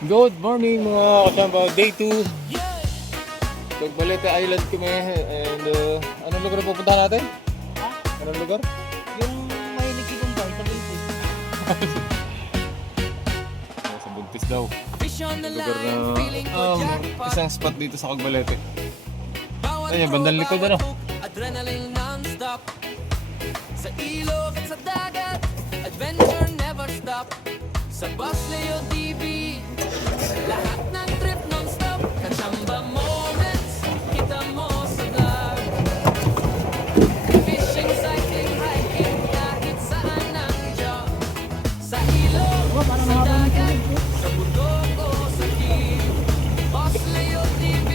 Good morning mga kasama. Day 2. Cagbalete Island kami. And anong lugar na pupuntahan natin? Ha? Anong lugar? Yung mahilig ibang bay sa Buntis. Sa Buntis daw. Lugar na isang spot dito sa Cagbalete. Ayun, bandang likod ano? Adrenaline non-stop. Sa ilog at sa dagat, adventure never stop. Sa bus Leo TV, lahat ng trip non-stop. Kachamba moments, kita mo sa vlog. Fishing, cycling, hiking, kahit saan ang job. Sa ilog, sa dagat, sa bundok o sa gilid. Bus Leo TV,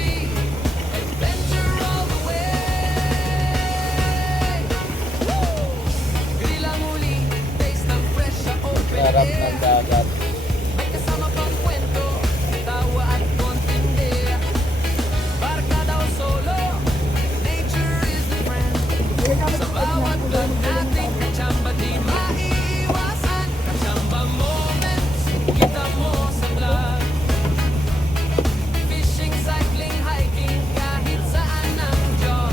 adventure all the way. Woo! Grilla muli, taste ng fresh sa open Sarap air. ng dagat. May kasama pang kwento, tawa at kontindi. Barkada o solo, nature is the friend. Sa bawat vlog natin, kachamba di maiiwasan. Kachamba moments, kita mo sa vlog. Fishing, cycling, hiking, kahit saan ang job.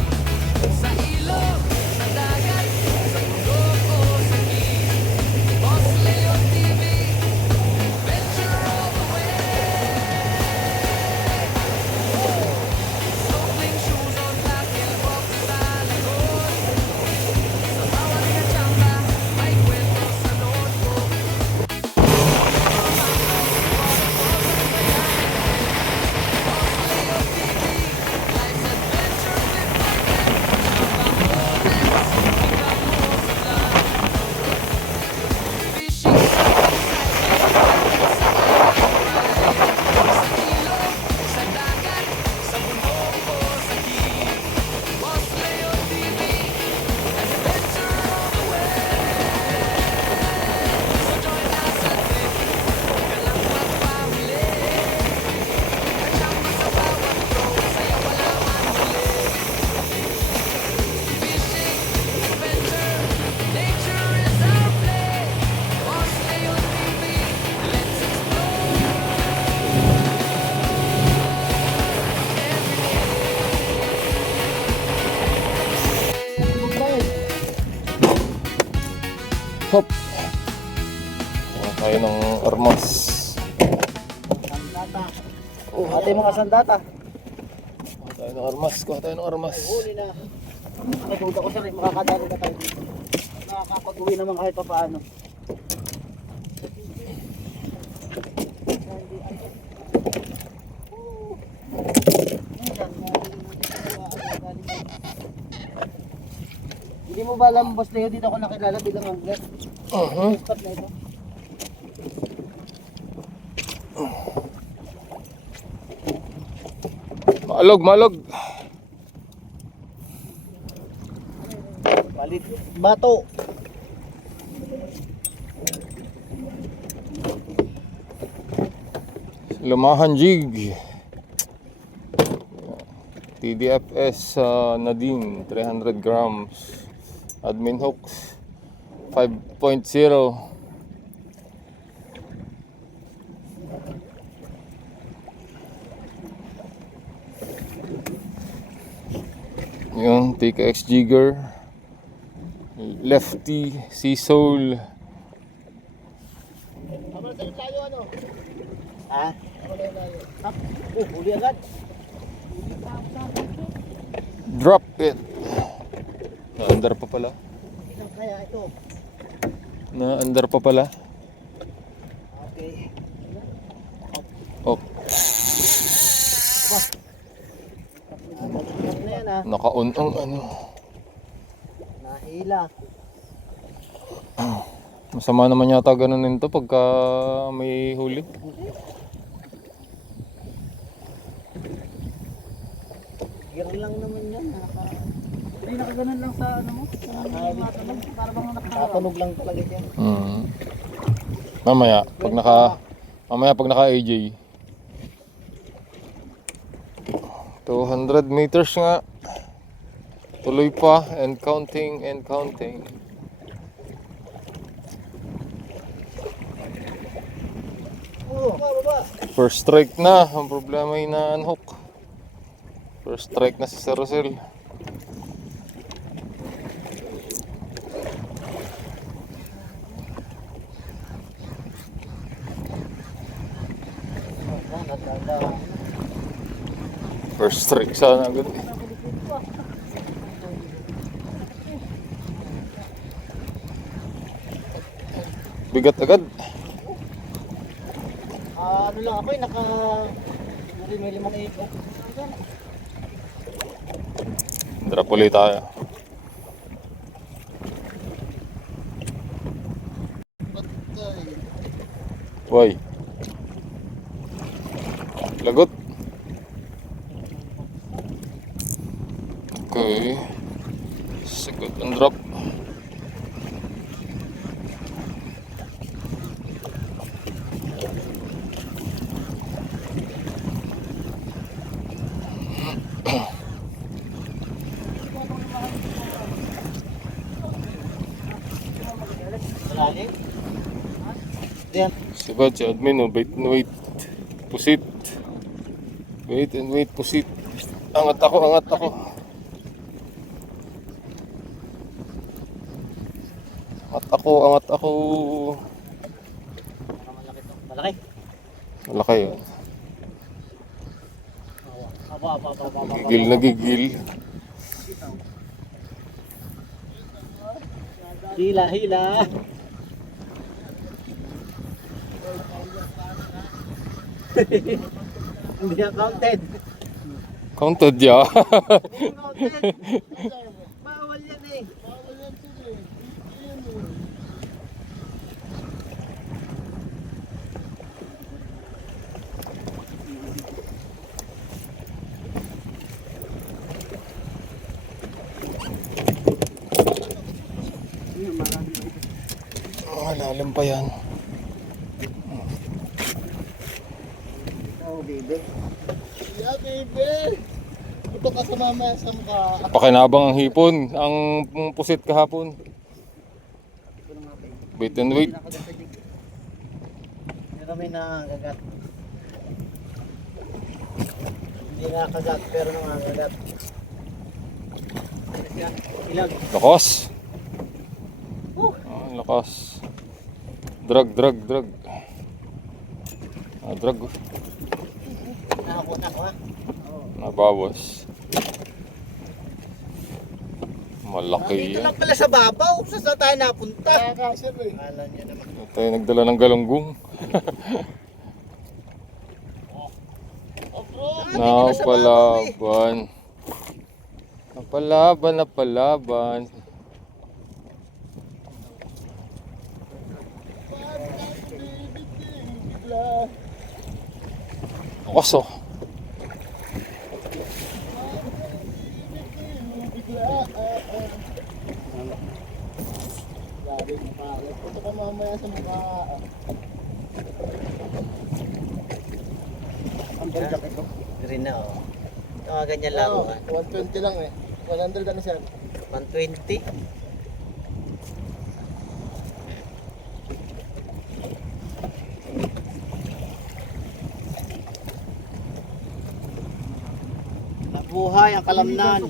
Sa ilog, sa dagat, sa bundok o sa gilid. Boss Leo TV, adventure all the way. Snorkeling shoes on, tackle box sa likod. Sa bawat kachamba, may kwento sa notebook. Boss Leo TV, life's adventure with my friend. Kachamba moments, kita mo sa vlog. Fishing, sa ilog, sa dagat, sa bundok o sa gilid. Boss Leo TV, adventure all the way. So join us sa trip, huwag ka lang magpahuli. Kachamba sa bawat road, sa'yo wala man huli. Fishing, adventure, nature is our play. Boss Leo TV, let's explore. Hop! Kuha tayo ng armas. Sandata. Ate mga sandata. Kuha tayo ng armas. Kuha tayo ng armas. Huli na. Nakatuta ko sir, makakadalo na tayo dito. Nakakapag-uwi naman kahit pa paano. Hindi mo ba alam, Boss Leo, dito ako nakilala bilang angler? Spot na ito. Malog, malog. Palit. Bato. Lumahan jig. TDFS Nadine 300 grams. Admin hooks 5.0. Yung TKX jigger. Lefty Sea Soul. Tama na sa tayo ano? Ha? Huli agad. Drop it. Na-under pa pala. Ilang kaya ito? Na-under pa pala. Okay. Oh, Ano yan ha? naka-on-on ano. Nahila. Masama naman yata ganunin to pagka may huli. Gear lang naman yan. Hindi nakaganon lang sa ano mo? Para bang nakatunog lang talaga yan. Mamaya pag naka AJ 200 meters nga. Tuloy pa and counting and counting. Oh, baba. First strike na. Ang problema ay na-unhook. First strike na si Sir Rosel. First strike sana agad eh. Bigat agad. Ano lang ako may 5 ito. Drop ulit tayo. Why? Lagot. Okay. Sagot ang drop. Malalim. Diyan. Sabat si admin, oh. Wait and wait. Pusit. Wait and wait, pusit. Angat ako, angat ako. Angat ako, angat ako. Malaki to. Malaki. Malaki yun. Aba. Gigil na gigil. Hila. Hindi na counted. Counted ya. Counted. Bawal yan eh. Malalim pa yan. Oh, baby. Yeah, baby. Ito ka sa mamaya sa mukha. Pakinabang ang hipon, ang pusit kahapon. Wait and wait. Pero may nakakagat. Hindi nakakagat pero nakakagat. Ilag. Lakas. Lakas. Drag. Drag. Nakakot ako ha. Nabawas. Malaki Dito yan. lang pala sa babaw. Saan tayo napunta? Nakakasir eh. Alam niya naman. Tayo nagdala ng galunggong. Napalaban. Napalaban. Oso. Ito ka mamaya sa mukha. Ang bagyak ito. Green na oh. Ito nga ganyan lang. 120 lang eh. 100 ano siya? 120. Nabuhay ang kalamnan.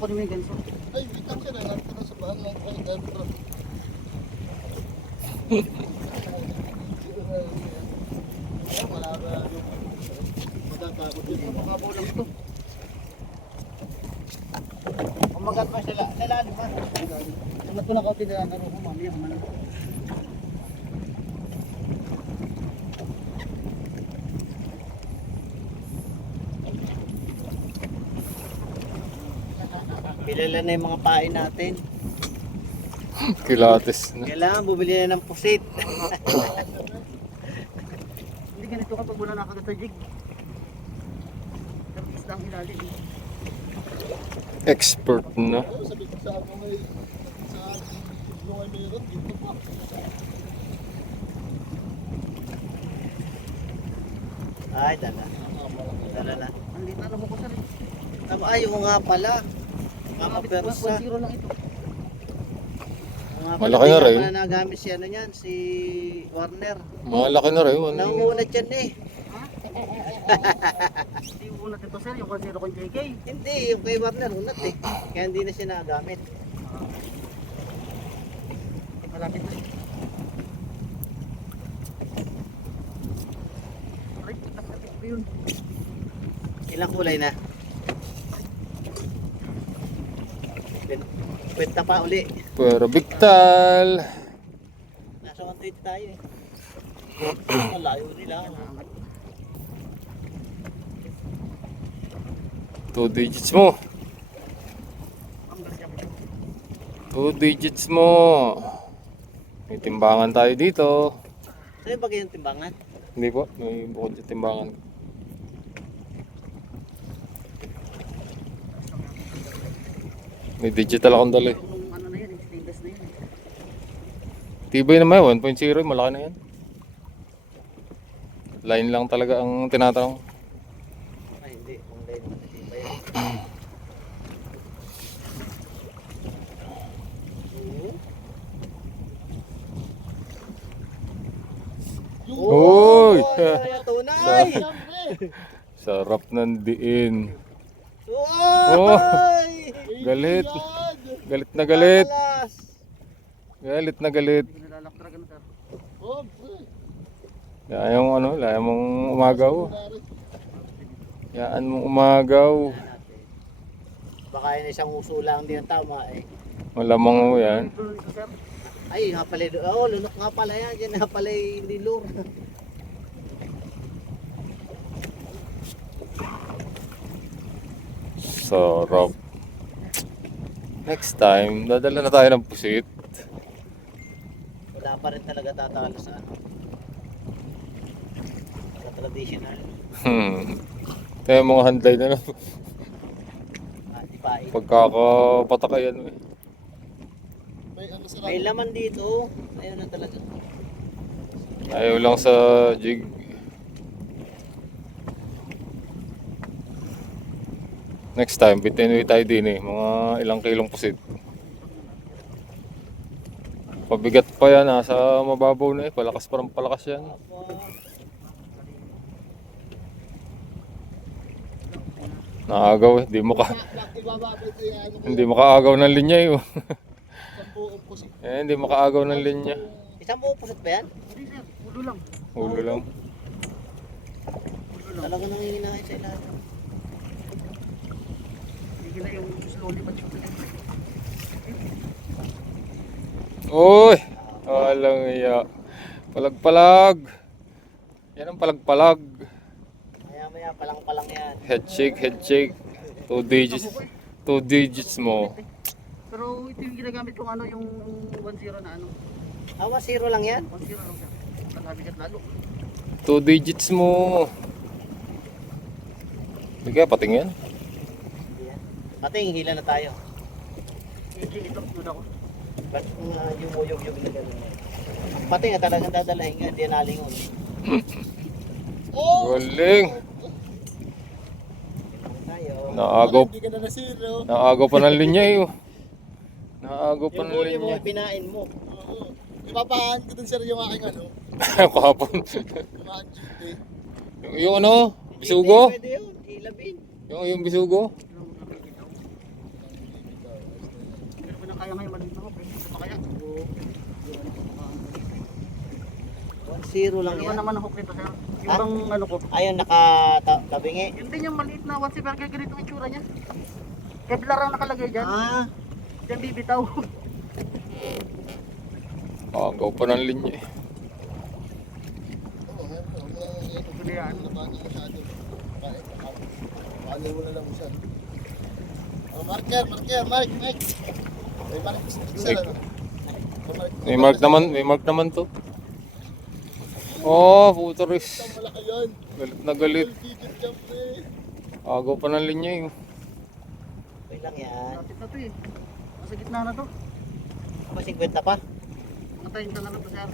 Ay, witang siya na. Nandito na sa bahan ng Andro. Wala ba yung matatakot yun. Makabaw lang ito. Umagat pa sila. Lalalim pa. Umat ko na kaunti na laro ko. Mamaya man. Kilala na yung mga pain natin. Kilates na. Kailangan bumili na ng pusit. Hindi ganito kapag wala nakagat sa jig. Tapos lang ilalim. Expert na. Sabi ko sa ako may sa tulungan meron dito pa. Ay, dala. Dala na. Ang lita na mo ko sa rin. Ay, yung nga pala. Mga persa. 1-0 lang ito. Mga Malaki na rin. Wala nagamit si ano yan, si Warner. Malaki na rin. Ano? Nangungulat yan eh. Hindi yung unat ito sir, yung 1-0 kong JK. Hindi, yung kay Warner, unat eh. Kaya hindi na siya nagamit. Malapit na eh. Aray, nakapit ko yun. Ilang kulay na? Kwenta pa uli. Pero bigtal. Nasa 120 tayo eh. Malayo nila. 2 digits mo. 2 digits mo. May timbangan tayo dito. Sa'yo ba yung timbangan? Hindi po, may bukod sa timbangan. May digital akong dala eh. Yung ano na yun, yung stainless na yun. Tibay naman 1.0, malaki na yan. Line lang talaga ang tinatanong. Ay hindi, kung dahil matitiba yan. Uy! Tunay! Sarap ng diin. Oh! Galit. Galit na galit. Alas! Galit na galit. Hindi nilalak talaga na sir. Yan yung ano, layan mong umagaw. Yan mong umagaw. Baka yun isang uso lang din ang tama eh. Malamang mo yan. Ito sir. Ay, nga pala, oh, lunok nga pala yan. Yan nga pala yung lure. Sarap. Next time, dadala na tayo ng pusit. Wala pa rin talaga tatalo sa ano. Sa traditional. Kaya mga handlay na lang. Dipain. Pagkakapatakayan mo eh. May laman dito. Ayun na talaga. Ayaw lang sa jig. Next time, bitinuwi tayo din eh. Mga ilang kilong pusit. Pabigat pa yan, nasa mababaw na eh. Palakas parang palakas yan. Naagaw eh. Hindi makaagaw ng linya eh. Hindi makaagaw ng linya. Isang buong pusot ba yan? Hindi sir, ulo lang. Ulo lang. Talaga nanginginangin sa ilalim. Hindi na yung slowly but surely. Uy! Walang iya. Palag-palag. Yan ang palag-palag. Maya-maya, palang-palang yan. Head shake, head shake. 2 digits. 2 digits mo. Pero ito yung ginagamit kong ano, yung 1-0 na ano. Awa, zero lang yan. 1-0 lang sir. Ang habigat lalo. 2 digits mo. Hindi kaya pating yan. Pating, hila na tayo. JJ, ito, nuda ko. Ba't yung muyog-yog na gano'n? Pating, talagang dadalahin nga, hindi nalingon. Galing. Tayo. Naagaw. Hindi ka na nasiro. Naagaw pa ng linya eh. Naagaw pa Yung ng huli mo, linya. pinain mo. Oo. Ipapahan ko dun sir yung aking ano. Kahapon. Yung aking GT. Yung ano? Bisugo? Pwede yun, hilabin. Yung bisugo? Pero kung kaya ngayon maliit na ko, pwede pa kaya. 1-0 lang Ano yan. naman ang hook nito sir? Yung Ha? bang ano ko? Ayun, nakatabingi. Yun din yung maliit na 1 pero ganito ang itsura niya. Kevlar ang nakalagay dyan. Ah, Diyan bibitaw. Naagaw pa ng linya eh. Oo, Tulian. labanan masyado. Paano mo na lang siya. Oh, marker, Mike. May mark sir ano? May mark naman to. Oh, futurist. Malaki yun. Galit na galit. Digit jump eh. Agaw pa ng linya eh. okay lang yan. Lapit na to eh. Nasa gitna na to. Aba, 50 pa. Matayin na lang to sir.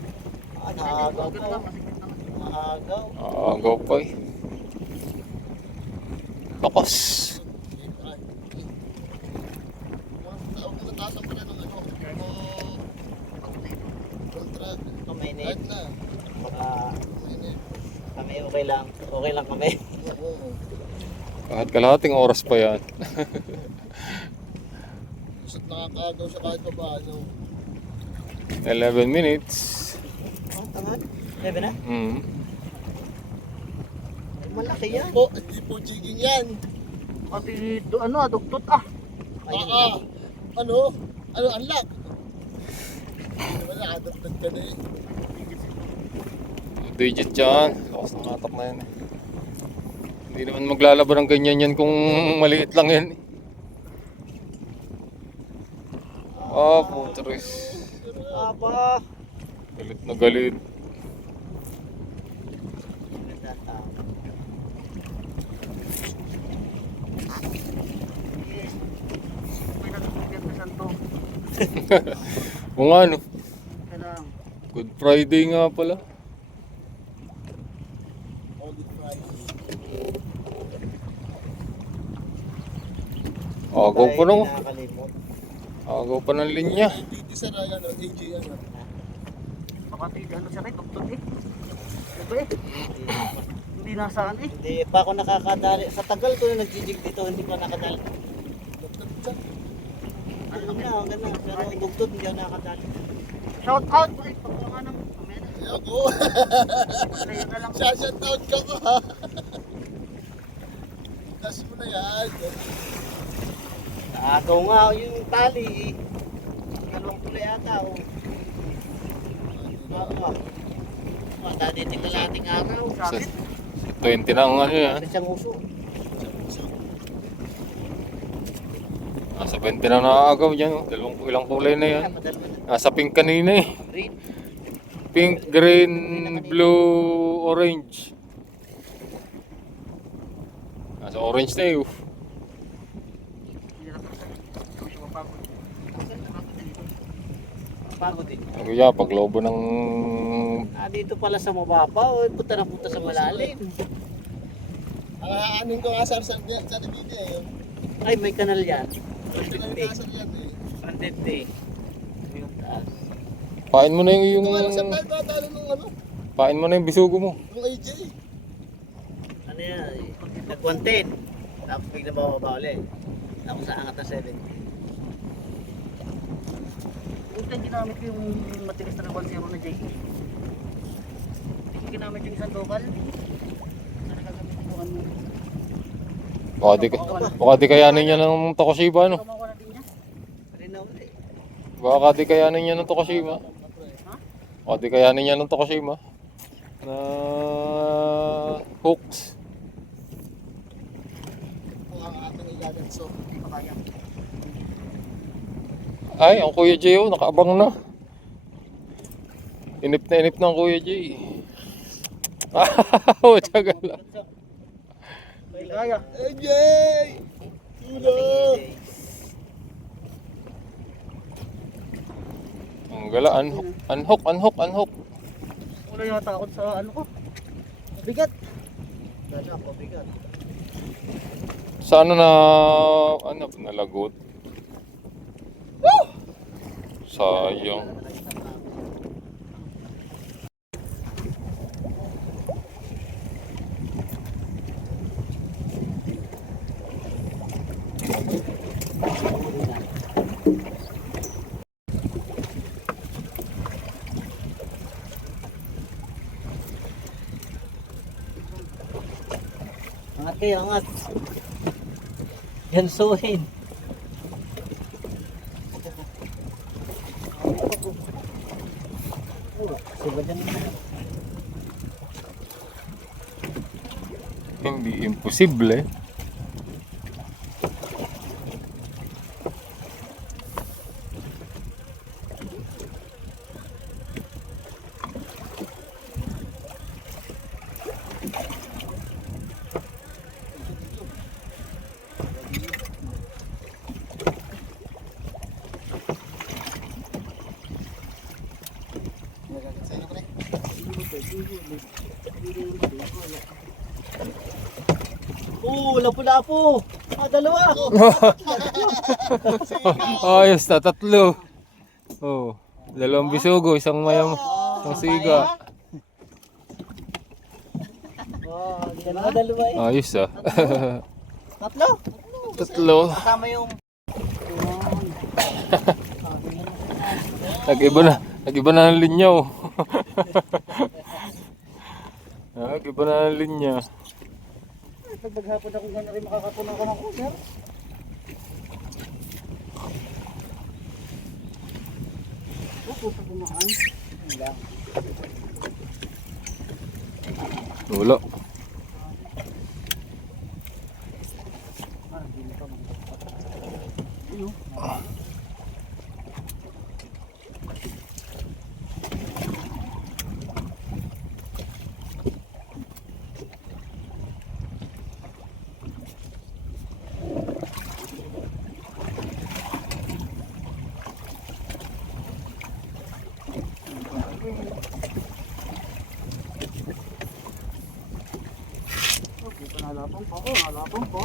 Ah, naagaw Ganun pa. lang, nasa gitna na. Naagaw. Agaw pa eh. Lakas. Huwag mo natasan pa na ng ano. Kontra. Kumainit. Kahit na. Baka Mainit. kami okay lang. Okay lang kami. Oo. Kahit kalahating oras pa yan. Basta't nakakaagaw siya kahit pa paano. 11 minutes. Oh, tama. Lebe na? Mm. Malaki yan. Hindi po jigging yan. Pati duktot Ano, unlock. Diba nakadagdag ka na eh. Digit yan. Lakas ng hatak na yan. Hindi naman maglalaba ng ganyan yan kung maliit lang yan. Ah, putres. Aba. Galit na galit. May natutulog na santo. O nga no. Kailangan. Good Friday nga pala. Holy Friday. Agaw pa nung. Nakakalimot. Agaw pa ng linya. Hindi sa Ryan, AJ ano. Pati siya rin, duktot eh. Diba eh? Hindi nasaan eh. Hindi pa ako nakakadali. Sa tagal ko na nag-jig dito, hindi pa nakadali. Dagdag siya. Alam na, ganun. Pero bugtot, hindi ako nakadali. Shout out! Ay, pagkakas ng mamaya na. Ako. Kaya na lang. Shoutout ka pa. Tas mo na yan. Agaw nga yung tali eh. Dalawang tuloy ata oh. Dati kalating araw. Sa 20 na ang ano yan. Dati siyang uso. Nasa 20 na nakagaw dyan. Oh. Ilang kulay na yan. Padalwa na. Nasa pink kanina eh. Green. Pink, green, blue, orange. Nasa orange na eh. Pagod din. Kuya, pag lobo ng... Dito pala sa mababaw. Punta na punta sa malalim. Ang aanin ko nga sa video eh. Ay, may kanal yan. Ito na yung nasa yan eh. 150. Yung taas. Pain mo na yung... Ito nga lang sa tayo talo nung ano. Pain mo na yung bisugo mo. Nung AJ. Ano yan? Nag-110. Tapos bigla bababa ulit. Tapos sa angat na 70. Buti ginamit ko yung matigas na 1-0 na JE. Hindi ko ginamit yung isang local. Sana gagamitin ko ano. Baka di kayanin niya ng Tokoshiba, no? Kamawa na din niya. Rin na ulit. Baka di kayanin niya ng Tokoshiba. Baka di kayanin niya ng Tokoshiba. Na... hooks. Kung ang ating ilaganso. Hindi pa kaya. Ay, ang Kuya Jay, oh, nakaabang na. Inip na inip ng Kuya Jay. Ah, tagal lang. May kaya. AJ! Tulo! Ang gala, unhook. Wala yung takot sa ano ko. Bigat. Gano'n ako, bigat. Sa ano na, nalagot. Sayang. Angat kayo, angat. Gansuhin. Siba dyan. Hindi imposible. Lapu-lapu. Dalawa. Ayos na, tatlo. Oh, dalawang bisugo, isang mayam, isang siga. Oh, Dalawa eh. Ayos ah. Tatlo. Tatlo. Kasama yung... Nag-iba na ng linya oh. Nag-iba na ng linya. Pag maghapon ako gano'n rin makakapunan ko ng cooler. Pag bumaan. Wala. Nalapang pa ko, nalapang pa.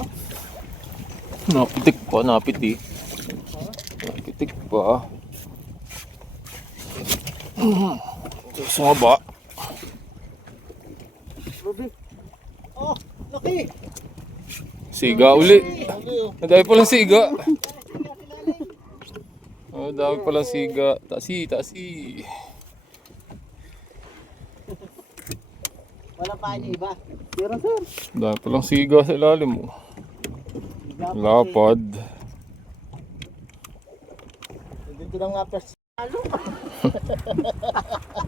Napitik pa, napiti. Napitik pa. Sumaba. Ruby, Oh, laki. Siga uli. Nadami palang siga. Oh, dami palang siga. Tasi. Wala pa niya iba. meron sir. Dami palang siga sa ilalim mo. Lapad. Dito lang nga first.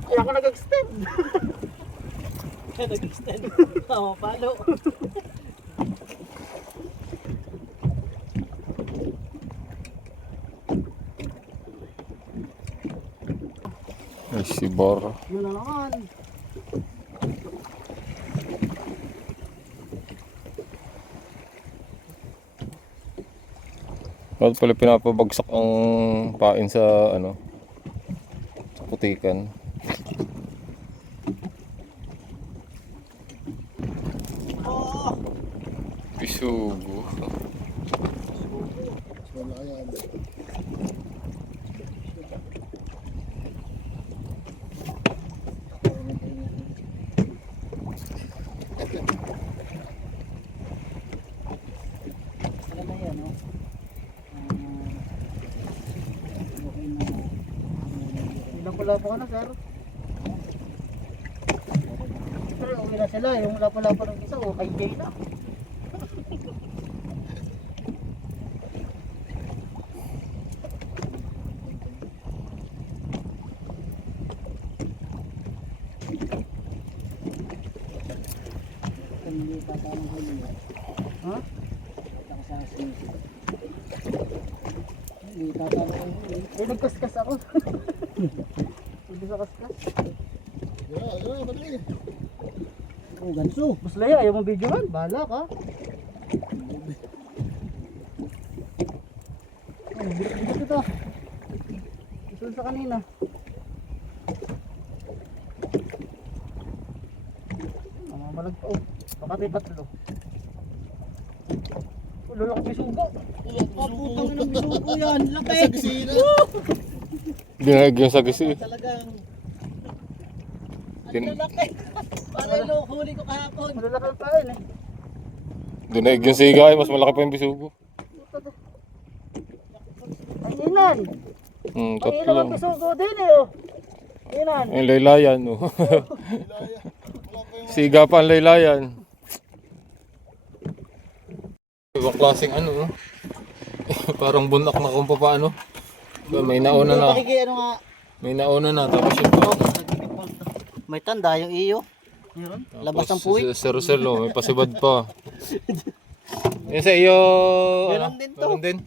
Kaya ako nag-extend. Nag-extend. Tama, palo. Ay, si Bar. Yun na naman. Bakit pala pinapabagsak ang pain sa ano? Sa putikan. Pisugo. Wala yan. Ano na yan, no? Ilang pala-pa ka na, sir? Sir, uwi na sila. Yung lapa-lapa ng isa, o kay Jay na. Ha? Eh, nagkaskas ako. Hindi sa kaskas. Madali. Oh, ganso. Mas laya, ayaw mong videohan. Bahala ka. Oh, bigat ito. Gusto sa kanina. Mamalag pa. Oh, pakapit patlo. Oh, lalaki bisugo. Oh, putang ina ng bisugo yan. Laki. Sa kusina. Ginagyan sa gisi. Talagang... Din- Ang laki. Para yung huli ko kahapon. Malalaki pa rin eh. Dinaig yung siga ay mas malaki pa yung bisugo. Ay, inan. Ang Tatlo ilan ang lang. bisugo din eh. Oh. Inan. Yung laylayan oh. Siga pa ang laylayan. Ibang klaseng ano oh. Parang bunak na kung paano. May nauna na. Ano nga. May nauna na tapos yung pa. May tanda yung iyo. Meron? Labas ng puwit. Si Roselo, may pasibad pa. Yan sa iyo. Meron din to. Meron din.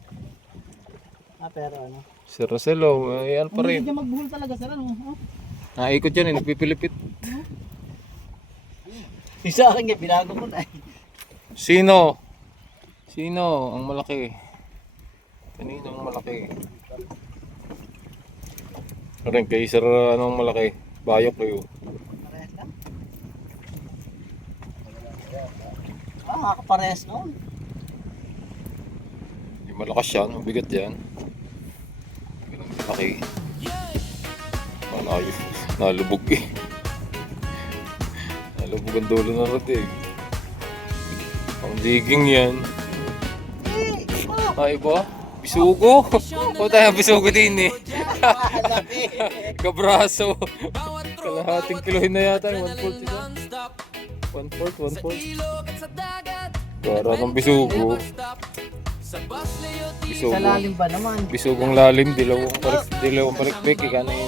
Ah, pero ano. Si Roselo, may ano pa Hindi rin. ka magbuhol talaga sir ano. Oh. Naikot yan eh, nagpipilipit. Yung sa akin nga, binago ko na eh. Sino? Sino ang malaki? Kanino ang malaki? Rin kay Sir anong malaki? Bayok kayo. Parehas lang. Ah, makakaparehas noon. Yung malakas yan, mabigat yan. Ganun malaki. Nalubog eh. Nalubog ang dulo ng rating. Ang diging yan. Ay ba? Bisugo? O tayo bisugo din eh. Kabraso. Kalahating kilohin na yata. 1/4 ito. 1/4, 1/4. Para ng bisugo. Sa Bisugo. lalim ba naman? Bisugong lalim, dilawang palikpik. Ika na yung